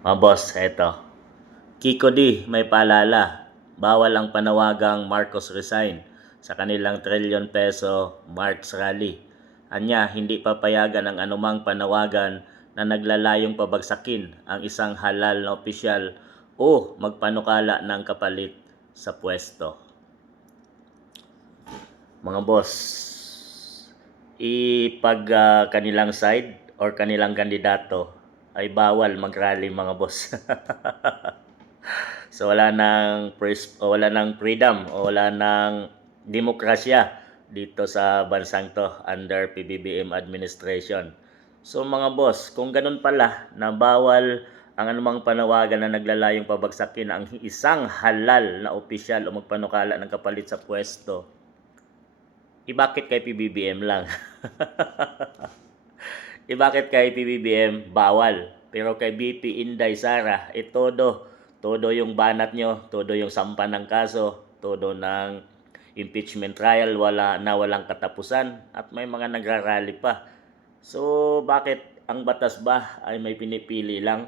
Mga boss, eto. Kiko D, may paalala. Bawal ang panawagang Marcos resign sa kanilang trilyon peso March rally. Anya, hindi papayagan ang anumang panawagan na naglalayong pabagsakin ang isang halal na opisyal o magpanukala ng kapalit sa pwesto. Mga boss, kanilang side or kanilang kandidato ay bawal mag-rally mga boss. So wala nang freedom o wala nang demokrasya dito sa bansang to under PBBM administration. So mga boss, kung ganun pala na bawal ang anumang panawagan na naglalayong pabagsakin ang isang halal na opisyal o magpanukala ng kapalit sa pwesto, bakit kay PBBM lang? Bakit kay PBBM bawal? Pero kay BP Inday Sara, todo yung banat nyo, todo yung sampan ng kaso, todo ng impeachment trial walang katapusan at may mga nagrarally pa. So bakit ang batas ba ay may pinipili lang?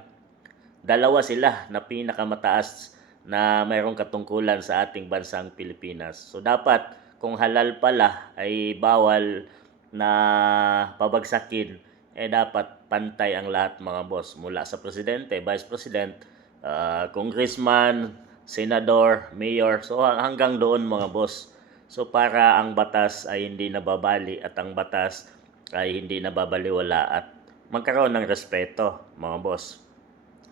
Dalawa sila na pinakamataas na mayroong katungkulan sa ating bansang Pilipinas. So dapat kung halal pala ay bawal na pabagsakin, dapat pantay ang lahat mga boss, mula sa presidente, vice president, congressman, senador, mayor, so hanggang doon mga boss. So para ang batas ay hindi nababali at ang batas ay hindi nababaliwala at magkaroon ng respeto mga boss.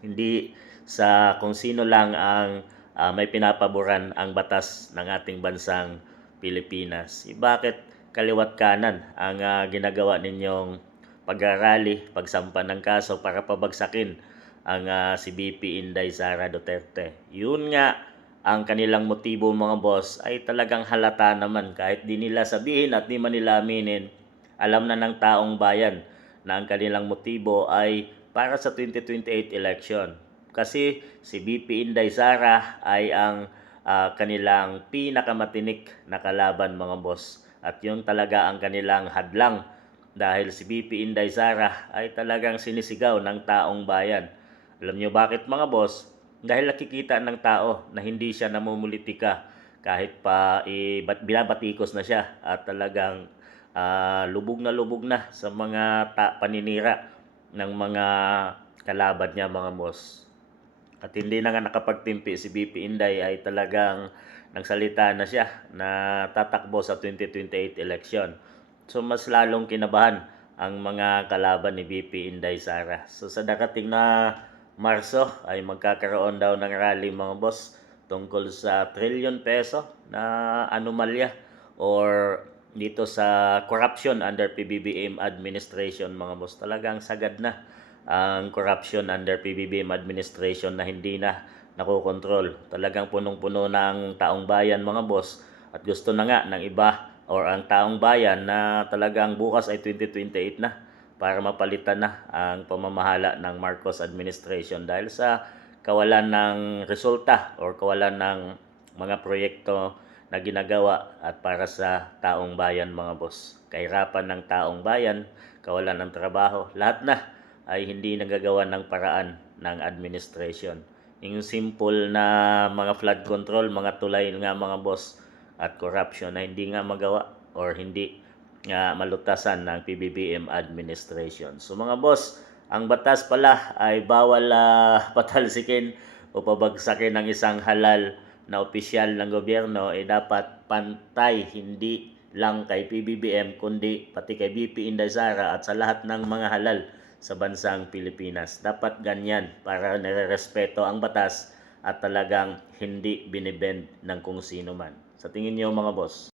Hindi sa kung sino lang ang may pinapaboran ang batas ng ating bansang Pilipinas. Bakit kaliwat kanan ang ginagawa ninyong pagrarally, pagsampa ng kaso para pabagsakin ang si BP Inday Sara Duterte? Yun nga ang kanilang motibo mga boss ay talagang halata naman kahit di nila sabihin at di man nila aminin. Alam na ng taong bayan na ang kanilang motibo ay para sa 2028 election. Kasi si BP Inday Sara ay ang kanilang pinakamatinik na kalaban mga boss. At yun talaga ang kanilang hadlang dahil si BP Inday Sara ay talagang sinisigaw ng taong bayan. Alam nyo bakit mga boss? Dahil nakikita ng tao na hindi siya namumulitika kahit pa binabatikos na siya at talagang lubog na sa mga paninira ng mga kalaban niya mga boss. At hindi na nga nakapagtimpi si BP Inday ay talagang nagsalita na siya na tatakbo sa 2028 election. So mas lalong kinabahan ang mga kalaban ni BP Inday Sara. So sa darating na Marso ay magkakaroon daw ng rally mga boss tungkol sa trilyon peso na anomalya or dito sa corruption under PBBM administration mga boss. Talagang sagad na ang corruption under PBBM administration na hindi na nakokontrol. Talagang punong-puno ng taong bayan mga boss at gusto na nga ng iba or ang taong bayan na talagang bukas ay 2028 na para mapalitan na ang pamamahala ng Marcos administration dahil sa kawalan ng resulta or kawalan ng mga proyekto na ginagawa at para sa taong bayan mga boss. Kahirapan ng taong bayan, kawalan ng trabaho, lahat na ay hindi nagagawa ng paraan ng administration. Yung simple na mga flood control, mga tulay nga mga boss at corruption na hindi nga magawa or hindi malutasan ng PBBM administration. So mga boss, ang batas pala ay bawal patalsikin o pabagsakin ng isang halal na opisyal ng gobyerno dapat pantay, hindi lang kay PBBM kundi pati kay BP Inday Sara at sa lahat ng mga halal sa bansang Pilipinas. Dapat ganyan para nire-respeto ang batas at talagang hindi binibend ng kung sino man. Sa tingin niyo mga boss?